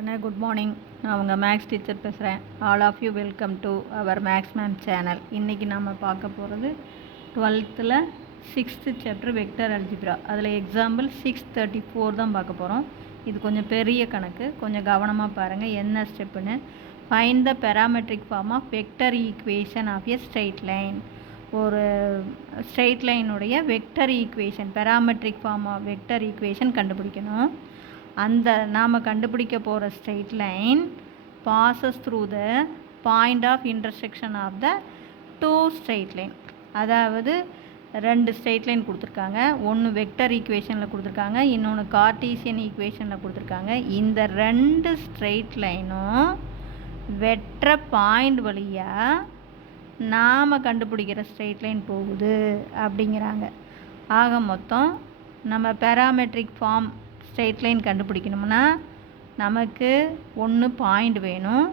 Good morning. நான் உங்கள் maths teacher பேசுகிறேன். All of you welcome to our maths ma'am channel. இன்றைக்கி நம்ம பார்க்க போகிறது 12th 6th chapter vector algebra. அதில் எக்ஸாம்பிள் 634 தான் பார்க்க போகிறோம். இது கொஞ்சம் பெரிய கணக்கு, கொஞ்சம் கவனமாக பாருங்கள் என்ன ஸ்டெப்புன்னு. Find the parametric form of vector equation of a straight line. ஒரு ஸ்ட்ரெயிட் லைனுடைய vector equation, parametric form of vector equation கண்டுபிடிக்கணும். அந்த நாம் கண்டுபிடிக்க போகிற straight line passes through the point of intersection of the two straight line. அதாவது ரெண்டு straight line கொடுத்துருக்காங்க. ஒன்று வெக்டர் ஈக்குவேஷனில் கொடுத்துருக்காங்க, இன்னொன்று கார்ட்டீசியன் ஈக்குவேஷனில் கொடுத்துருக்காங்க. இந்த ரெண்டு ஸ்ட்ரெயிட் லைனும் வெற்ற பாயிண்ட் வழியாக நாம் கண்டுபிடிக்கிற ஸ்ட்ரெயிட் லைன் போகுது அப்படிங்கிறாங்க. ஆக மொத்தம் நம்ம பேராமெட்ரிக் ஃபார்ம் ஸ்ட்ரெயிட் லைன் கண்டுபிடிக்கணும்னா நமக்கு ஒன்று பாயிண்ட் வேணும்,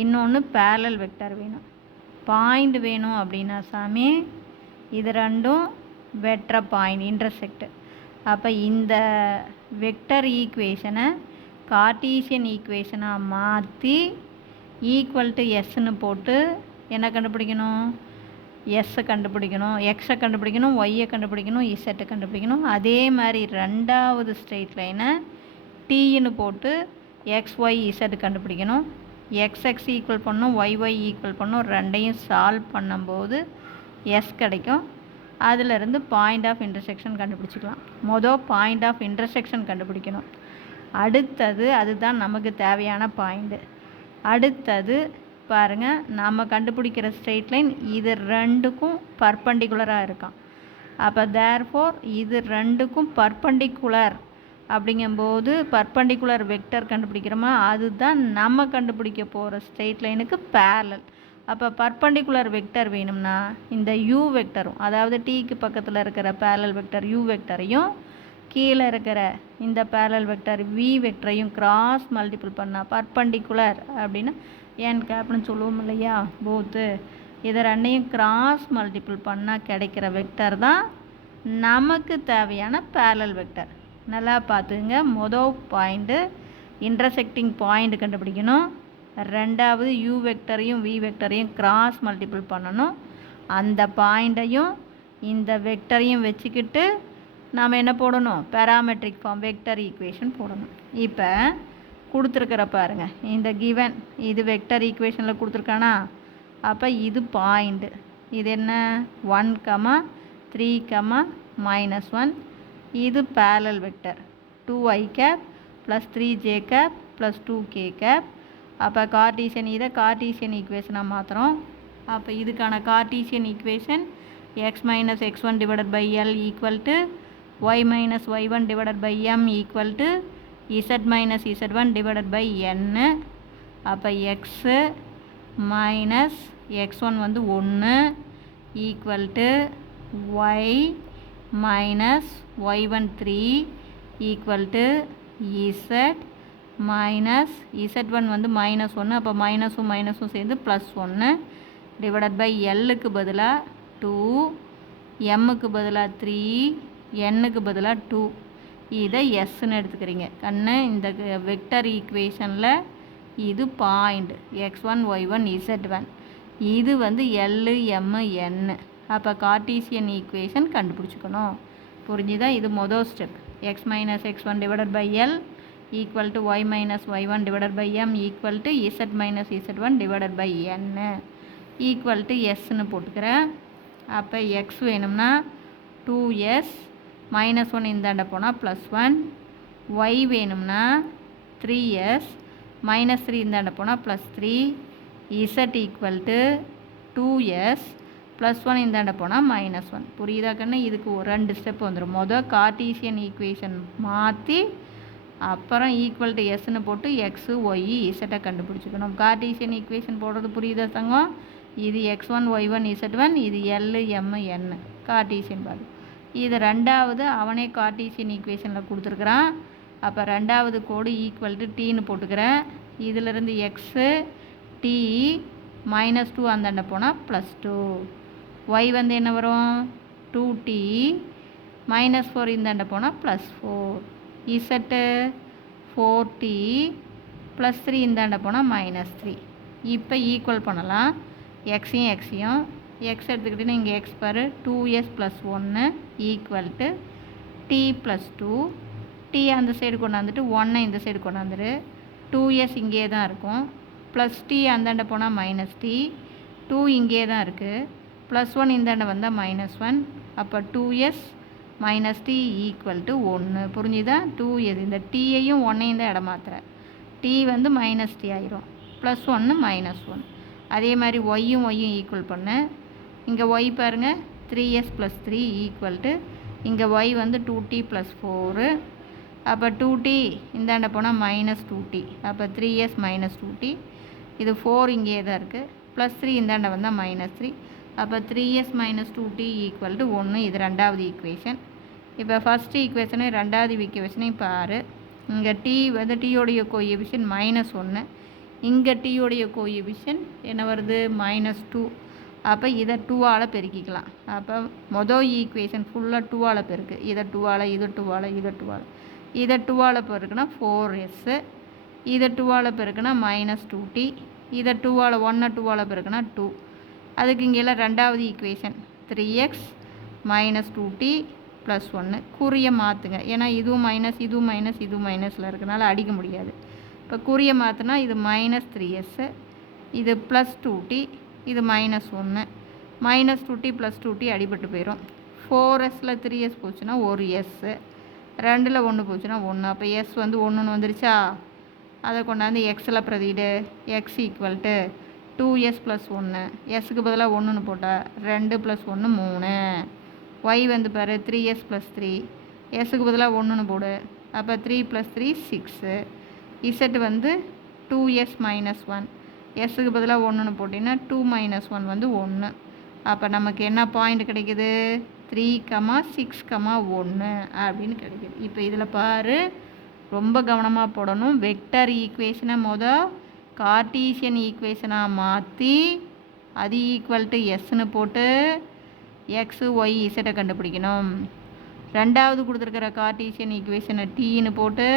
இன்னொன்று பேரலல் வெக்டர் வேணும். பாயிண்ட் வேணும் அப்படின்னா சாமி இது ரெண்டும் வெற்ற பாயிண்ட், இன்டர்செக்ட். அப்போ இந்த வெக்டர் ஈக்குவேஷனை கார்ட்டீசியன் ஈக்குவேஷனாக மாற்றி ஈக்குவல் டு எஸ்ன்னு போட்டு என்ன கண்டுபிடிக்கணும்? எஸ்ஸை கண்டுபிடிக்கணும், எக்ஸை கண்டுபிடிக்கணும், ஒய்யை கண்டுபிடிக்கணும், இசட்டை கண்டுபிடிக்கணும். அதே மாதிரி ரெண்டாவது ஸ்ட்ரெயிட் லைனை டீன்னு போட்டு எக்ஸ் ஒய் இசட் கண்டுபிடிக்கணும். எக்ஸ் ஈக்குவல் பண்ணணும், ஒய் ஈக்குவல் பண்ணணும். ரெண்டையும் சால்வ் பண்ணும்போது எஸ் கிடைக்கும். அதிலிருந்து பாயிண்ட் ஆஃப் இன்டர்செக்ஷன் கண்டுபிடிச்சிக்கலாம். மொதல் பாயிண்ட் ஆஃப் இன்டர்செக்ஷன் கண்டுபிடிக்கணும். அடுத்தது அதுதான் நமக்கு தேவையான பாயிண்ட்டு. அடுத்தது பாருங்கள், நாம் கண்டுபிடிக்கிற ஸ்ட்ரெயிட் லைன் இது ரெண்டுக்கும் பர்பண்டிகுலராக இருக்கான். அப்போ தேர்ஃபோர் இது ரெண்டுக்கும் பர்பண்டிகுலர் அப்படிங்கும்போது பர்பண்டிகுலர் வெக்டர் கண்டுபிடிக்கிறோமா, அதுதான் நம்ம கண்டுபிடிக்க போகிற ஸ்ட்ரெயிட் லைனுக்கு பேரலல். அப்போ பர்பண்டிகுலர் வெக்டர் வேணும்னா இந்த யூ வெக்டரும், அதாவது டீக்கு பக்கத்தில் இருக்கிற பேரலல் வெக்டர் யூ வெக்டரையும் கீழே இருக்கிற இந்த பேரலல் வெக்டர் வி வெக்டரையும் கிராஸ் மல்டிபிள் பண்ணால் பர்பண்டிகுலர் அப்படின்னா ஏன் கேப்னு சொல்லுவோம் இல்லையா, போத்து. இதை ரெண்டையும் கிராஸ் மல்டிபிள் பண்ணால் கிடைக்கிற வெக்டர் தான் நமக்கு தேவையான பேரலல் வெக்டர். நல்லா பார்த்துங்க. மொதல் பாயிண்ட்டு இன்டர்செக்டிங் பாயிண்ட் கண்டுபிடிக்கணும். ரெண்டாவது யூ வெக்டரையும் வி வெக்டரையும் கிராஸ் மல்டிபிள் பண்ணணும். அந்த பாயிண்ட்டையும் இந்த வெக்டரையும் வச்சுக்கிட்டு நாம் என்ன போடணும்? பேராமெட்ரிக் ஃபார்ம் வெக்டர் ஈக்குவேஷன் போடணும். இப்போ கொடுத்துருக்கிற பாருங்கள், இந்த கிவன் இது வெக்டர் ஈக்குவேஷனில் கொடுத்துருக்கானா, அப்போ இது பாயிண்ட்டு. இது என்ன 1, 3, -1. இது parallel vector 2i cap plus 3j cap plus 2k cap. அப்போ கார்ட்டீசியன் இதை கார்ட்டீசியன் ஈக்குவேஷனாக மாற்றுறோம். அப்போ இதுக்கான Cartesian equation x - x1 / L equal to y - y1 / M equal to z - z1 / n. அப்போ x மைனஸ் x1 வந்து 1 equal to y minus y1 3 equal to z minus z1 வந்து -1. அப்போ மைனஸும் சேர்ந்து +1 டிவைடட் பை எல்லுக்கு பதிலாக 2, எம்முக்கு பதிலாக 3, என்னுக்கு பதிலாக 2. இதை எஸ்ன்னு எடுத்துக்கிறீங்க கண்ணு. இந்த வெக்டர் ஈக்குவேஷனில் இது பாயிண்ட் x1 y1 z1, இது வந்து எல்லு எம்மு என்னு. அப்போ கார்ட்டீசியன் ஈக்குவேஷன் கண்டுபிடிச்சிக்கணும். புரிஞ்சுதா? இது மொதல் step. x - x1 / L equal to y - y1 / M equal to z - z1 / n equal to எஸ்ன்னு போட்டுக்கிறேன். அப்போ எக்ஸ் வேணும்னா 2s -1 இந்தாண்ட போனால் +1, y வேணும்னா 3s -3 இந்தாண்ட போனால் +3, z ஈக்குவல் டு 2s +1 இந்தாண்ட போனால் -1. புரியுதா கண்ணு? இதுக்கு ஒரு 2 ஸ்டெப் வந்துடும். மொதல் கார்ட்டீசியன் ஈக்குவேஷன் மாற்றி அப்புறம் ஈக்குவல் டு எஸ்ன்னு போட்டு எக்ஸு ஒய் இசட்டை கண்டுபிடிச்சிக்கணும். கார்ட்டீசியன் ஈக்குவேஷன் போடுறது புரியுதா தங்கம்? இது x1 y1 z1, இது எல்லு எம்மு என்னு கார்ட்டீசியன் பாரு. இது ரெண்டாவது அவனே கார்ட்டீசியன் ஈக்குவேஷனில் கொடுத்துருக்குறான். அப்போ ரெண்டாவது கோடு ஈக்குவல் டு டீன்னு போட்டுக்கிறேன். இதிலிருந்து எக்ஸு டி -2 அந்தாண்ட போனால் +2, ஒய் வந்து என்ன வரும் 2t -4 இந்தாண்ட போனால் +4, இசட்டு 4t +3 இந்தாண்ட போனால் -3. இப்போ ஈக்குவல் பண்ணலாம் எக்ஸையும் எக்ஸ் எடுத்துக்கிட்டிங்கன்னா இங்கே எக்ஸ் பாரு 2s + 1 equal to t + 2. t அந்த சைடு கொண்டாந்துட்டு 1 இந்த சைடு கொண்டாந்துரு. 2s இங்கே தான் இருக்கும். +t அந்தாண்ட போனால் -t. 2 இங்கே தான் இருக்குது. +1 இந்தாண்ட வந்தால் -1. அப்போ 2s - t ஈக்குவல் டு 1. புரிஞ்சுதா? 2 எது இந்த டீயையும் 1ஐயும் தான் இடம் மாற்றுற. t வந்து -t ஆயிரும். +1 -1. அதே மாதிரி ஒய்யும் ஈக்குவல் பண்ணு. இங்கே ஒய் பாருங்கள் 3s + 3 ஈக்குவல் டு இங்கே ஒய் வந்து 2t + 4. அப்போ 2t இந்தாண்ட போனால் -2t. அப்போ 3s - 2t. இது 4 இங்கே தான் இருக்குது. +3 இந்தாண்ட வந்தால் -3. அப்போ 3s - 2t ஈக்குவல் டு 1. இது ரெண்டாவது ஈக்குவேஷன். இப்போ ஃபஸ்ட்டு ஈக்குவேஷனையும் ரெண்டாவது ஈக்குவேஷனையும் பாரு. இங்கே t வந்து டீயோடைய கோஎஃபிஷியன்ட் -1. இங்கே டீயோடைய கோஎஃபிஷியன்ட் என்ன வருது -2. அப்போ இதை 2ஆல் பெருக்கிக்கலாம். அப்போ மொதல் ஈக்குவேஷன் ஃபுல்லாக 2ஆல் பெருக்கு. இதை 2ஆல் இதை 2ஆல் பெருக்குனா 4s. இதை 2ஆல் பெருக்குனா -2t. இதை 1 பெருக்குனா 2. அதுக்கு இங்கெல்லாம் ரெண்டாவது ஈக்குவேஷன் 3x - 2t + 1. குறிய மாற்றுங்க. ஏன்னா இதுவும் மைனஸில் இருக்கனால அடிக்க முடியாது. இப்போ குறிய மாற்றினா இது -3s, இது +2t, இது -1. -2t + 2t அடிபட்டு போயிடும். 4sல 3s போச்சுன்னா ஒரு s, 2ல் 1 போச்சுன்னா 1. அப்போ s வந்து 1ன்னு வந்துருச்சா? அதை கொண்டாந்து எக்ஸில் பிரதிடு. X equal to 2s + 1. எஸ்ஸுக்கு பதிலாக 1ன்னு போட்டால் 2 + 1 3. ஒய் வந்து பாரு 3s + 3. எஸ்ஸுக்கு பதிலாக 1ன்னு போடு. அப்போ 3 + 3 6. இசட் வந்து 2s - 1. எஸ்ஸுக்கு பதிலாக 1ன்னு போட்டிங்கன்னா 2 - 1 வந்து 1. அப்போ நமக்கு என்ன பாயிண்ட் கிடைக்குது? 3, 6, 1 அப்படின்னு கிடைக்குது. இப்போ இதில் பாரு, ரொம்ப கவனமாக போடணும். வெக்டர் ஈக்குவேஷனை கார்ட்டீசியன் ஈக்குவேஷனாக மாற்றி அது ஈக்குவல் டு எஸ்ன்னு போட்டு எக்ஸு ஒய் இசட்டை கண்டுபிடிக்கணும். ரெண்டாவது கொடுத்துருக்கிற கார்ட்டீசியன் ஈக்குவேஷனை டீன்னு போட்டு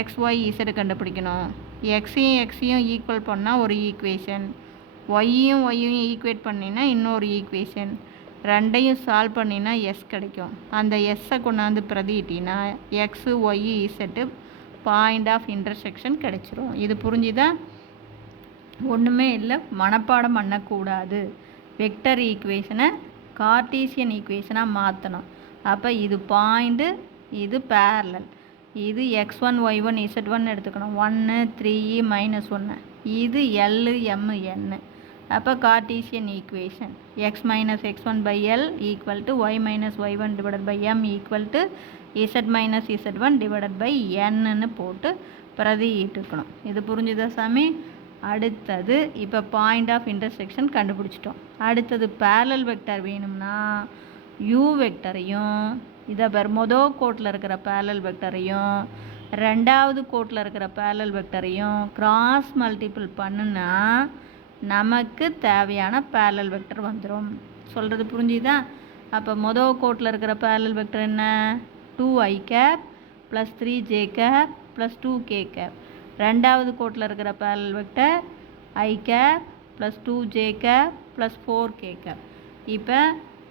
எக்ஸ் ஒய் இசட்டை கண்டுபிடிக்கணும். எக்ஸையும் ஈக்குவல் பண்ணால் ஒரு ஈக்குவேஷன், ஒய்யும் ஈக்குவேட் பண்ணினா இன்னொரு ஈக்குவேஷன். ரெண்டையும் சால்வ் பண்ணினா எஸ் கிடைக்கும். அந்த எஸ்ஸை கொண்டாந்து பிரதிட்டினா x y z point of intersection கிடைச்சிரும். இது புரிஞ்சுதா? ஒன்றுமே இல்லை, மனப்பாடம் பண்ணக்கூடாது. வெக்டர் ஈக்குவேஷனை கார்ட்டீசியன் ஈக்குவேஷனாக மாற்றணும். அப்போ இது பாயிண்ட்டு, இது பேரலல். இது x1 y1 z1 எடுத்துக்கணும். 1 3 -1. இது L M N. அப்போ Cartesian equation x - x1/L = y - y1/M = z - z1/Nன்னு போட்டு பிரதியிட்டுக்கணும். இது புரிஞ்சுதா சாமி? அடுத்தது இப்போ பாயிண்ட் ஆஃப் இன்டர்செக்ஷன் கண்டுபிடிச்சிட்டோம். அடுத்தது பேரலல் வெக்டர் வேணும்னா u வெக்டரையும் இதை மொதல் கோட்டில் இருக்கிற பேரலல் வெக்டரையும் ரெண்டாவது கோட்டில் இருக்கிற பேரலல் வெக்டரையும் கிராஸ் மல்டிபிள் பண்ணுனா நமக்கு தேவையான பேரலல் வெக்டர் வந்துடும். சொல்கிறது புரிஞ்சுதா? அப்போ மொதல் கோட்டில் இருக்கிற பேரலல் வெக்டர் என்ன? 2i + 3j + 2k. ரெண்டாவது கோட்டில் இருக்கிற parallel vector i + 2j + 4k. இப்போ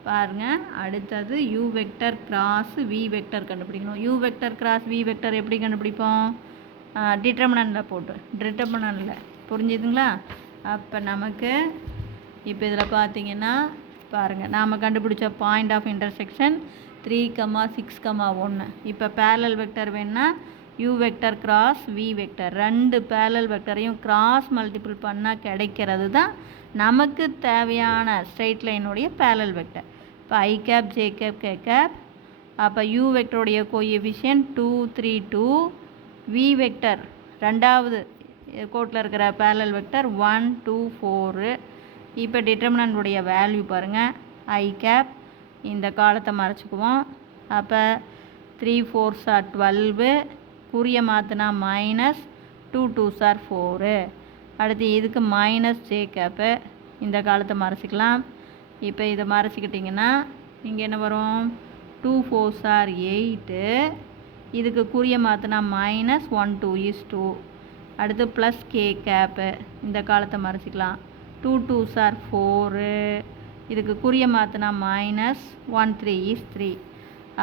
பாருங்கள், அடுத்தது u vector cross v vector கண்டுபிடிக்கணும். u vector cross v vector எப்படி கண்டுபிடிப்போம்? டிட்டர்மினன்ட்டில் புரிஞ்சுதுங்களா? அப்போ நமக்கு இப்போ இதில் பார்த்தீங்கன்னா பாருங்கள், நாம் கண்டுபிடிச்ச பாயிண்ட் ஆஃப் இன்டர்செக்ஷன் 3, 6, 1. இப்போ பேரலல் வெக்டர் வேணுன்னா u vector cross v vector, ரெண்டு பேரலல் வெக்டரையும் கிராஸ் மல்டிபிள் பண்ணால் கிடைக்கிறது தான் நமக்கு தேவையான ஸ்ட்ரெயிட் லைனுடைய பேரலல் வெக்டர். இப்போ i j k. அப்போ u வெக்டருடைய கோஎஃபிஷியன்ட் 2, 3, 2. v வெக்டர் ரெண்டாவது கோட்டில் இருக்கிற பேரலல் வெக்டர் 1, 2, 4. இப்போ டிட்டர்மினன்ட்டுடைய வேல்யூ பாருங்கள், i இந்த காலத்தை மறைச்சிக்குவோம். அப்போ 3 4s are 12. குறிய மாற்றினா -2 2s are 4. அடுத்து இதுக்கு -j இந்த காலத்தை மறைச்சிக்கலாம். இப்போ இதை மறைச்சிக்கிட்டிங்கன்னா இங்கே என்ன வரும்? 2 4s are 8. இதுக்கு குறிய மாற்றினா -1 2 is 2. அடுத்து ப்ளஸ் கே கேப்பு, இந்த காலத்தை மறைச்சிக்கலாம். 2 2s are 4, இதுக்கு குறிய மாற்றினா -1 3 is 3.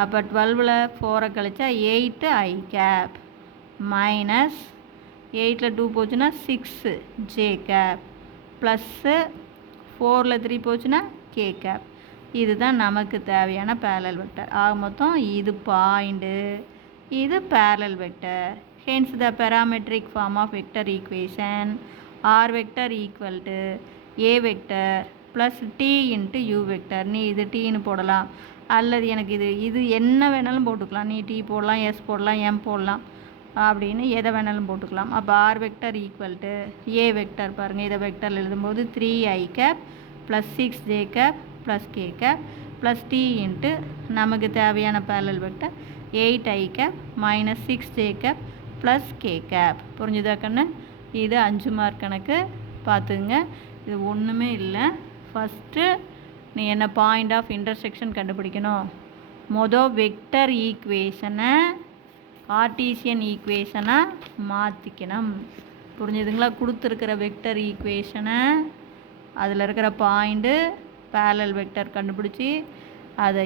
அப்போ 12ல் 4 கழிச்சா 8 I கேப் மைனஸ் 8ல் 2 போச்சுன்னா 6 J கேப் ப்ளஸ்ஸு 4ல் 3 போச்சுன்னா K கேப். இதுதான் நமக்கு தேவையான பேரலல் வெக்டர். ஆக மொத்தம் இது பாயிண்ட்டு, இது parallel vector. Hence the parametric form of vector equation R vector equal to A vector plus T into U vector. நீ இது டீன்னு போடலாம், அல்லது எனக்கு இது என்ன வேணாலும் போட்டுக்கலாம். நீ T போடலாம், S போடலாம், M போடலாம், அப்படின்னு எதை வேணாலும் போட்டுக்கலாம். அப்போ R vector equal to A vector பாருங்கள், இதை வெக்டர் எழுதும்போது 3I cap plus 6J cap plus K cap plus T into நமக்கு தேவையான parallel vector 8I cap minus 6J cap plus K cap. புரிஞ்சுதா கண்ணு? இது 5 மார்க் கணக்கு பார்த்துங்க. இது ஒன்றுமே இல்லை. ஃபஸ்ட்டு நீ என்ன பாயிண்ட் ஆஃப் இன்டர்செக்ஷன் கண்டுபிடிக்கணும். மொதல் வெக்டர் ஈக்குவேஷனை கார்ட்டீசியன் ஈக்குவேஷனாக மாற்றிக்கணும். புரிஞ்சுதுங்களா? கொடுத்துருக்கிற வெக்டர் ஈக்குவேஷனை அதில் இருக்கிற பாயிண்ட்டு பேரலல் வெக்டர் கண்டுபிடிச்சி அதை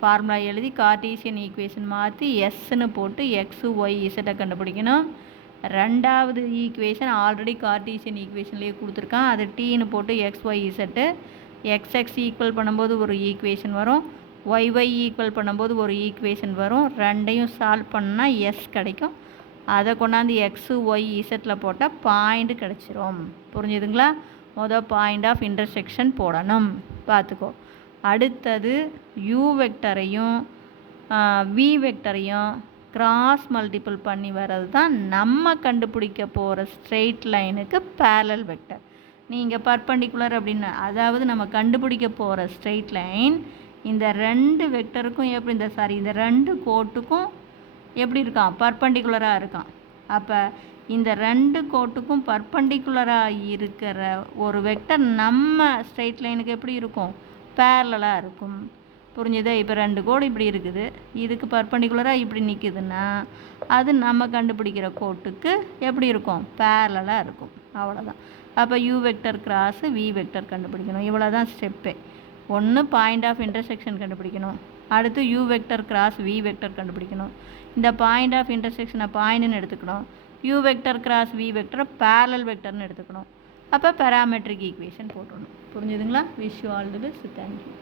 ஃபார்முலா எழுதி கார்ட்டீசியன் ஈக்குவேஷன் மாற்றி எஸ்ன்னு போட்டு எக்ஸு ஒய் இசட்டை கண்டுபிடிக்கணும். ரெண்டாவது ஈக்குவேஷன் ஆல்ரெடி கார்ட்டீசியன் ஈக்குவேஷன்லேயே கொடுத்துருக்கான், அது டீன்னு போட்டு X Y Z X X equal பண்ணும்போது ஒரு ஈக்குவேஷன் வரும், ஒய்ஒய் ஈக்குவல் பண்ணும்போது ஒரு ஈக்குவேஷன் வரும். ரெண்டையும் சால்வ் பண்ணால் எஸ் கிடைக்கும். அதை கொண்டாந்து எக்ஸு ஒய் இசட்டில் போட்டால் பாயிண்ட்டு கிடச்சிரும். புரிஞ்சுதுங்களா? மொதல் பாயிண்ட் ஆஃப் இன்டர்செக்ஷன் போடணும், பார்த்துக்கோ. அடுத்தது யூ வெக்டரையும் வி வெக்டரையும் கிராஸ் மல்டிபிள் பண்ணி வர்றது தான் நம்ம கண்டுபிடிக்க போகிற ஸ்ட்ரெயிட் லைனுக்கு பேரலல் வெக்டர். நீங்கள் பர்பண்டிகுலர் அப்படின்னு, அதாவது நம்ம கண்டுபிடிக்க போகிற ஸ்ட்ரெயிட் லைன் இந்த ரெண்டு வெக்டருக்கும் எப்படி இந்த ரெண்டு கோட்டுக்கும் எப்படி இருக்கான்? பர்பண்டிகுலராக இருக்கான். அப்போ இந்த ரெண்டு கோட்டுக்கும் பர்பண்டிகுலராக இருக்கிற ஒரு வெக்டர் நம்ம ஸ்ட்ரெயிட் லைனுக்கு எப்படி இருக்கும்? பேரலாக இருக்கும். புரிஞ்சுதா? இப்போ ரெண்டு கோடு இப்படி இருக்குது, இதுக்கு பர்பண்டிகுலராக இப்படி நிற்குதுன்னா அது நம்ம கண்டுபிடிக்கிற கோட்டுக்கு எப்படி இருக்கும்? பேரலாக இருக்கும். அவ்வளோதான். அப்போ U vector cross V vector கண்டுபிடிக்கணும். இவ்வளோ தான் ஸ்டெப்பு. ஒன்று பாயிண்ட் ஆஃப் இன்டர்செக்ஷன் கண்டுபிடிக்கணும், அடுத்து U vector cross V vector கண்டுபிடிக்கணும். இந்த பாயிண்ட் ஆஃப் இன்டர்செக்ஷனை பாயிண்ட்னு எடுத்துக்கணும், யூ வெக்டர் கிராஸ் வி வெக்டரை பேரலல் வெக்டர்னு எடுத்துக்கணும். அப்போ பேராமெட்ரிக் ஈக்குவேஷன் போட்டுடணும். புரிஞ்சுதுங்களா? Wish you all the best. Thank you.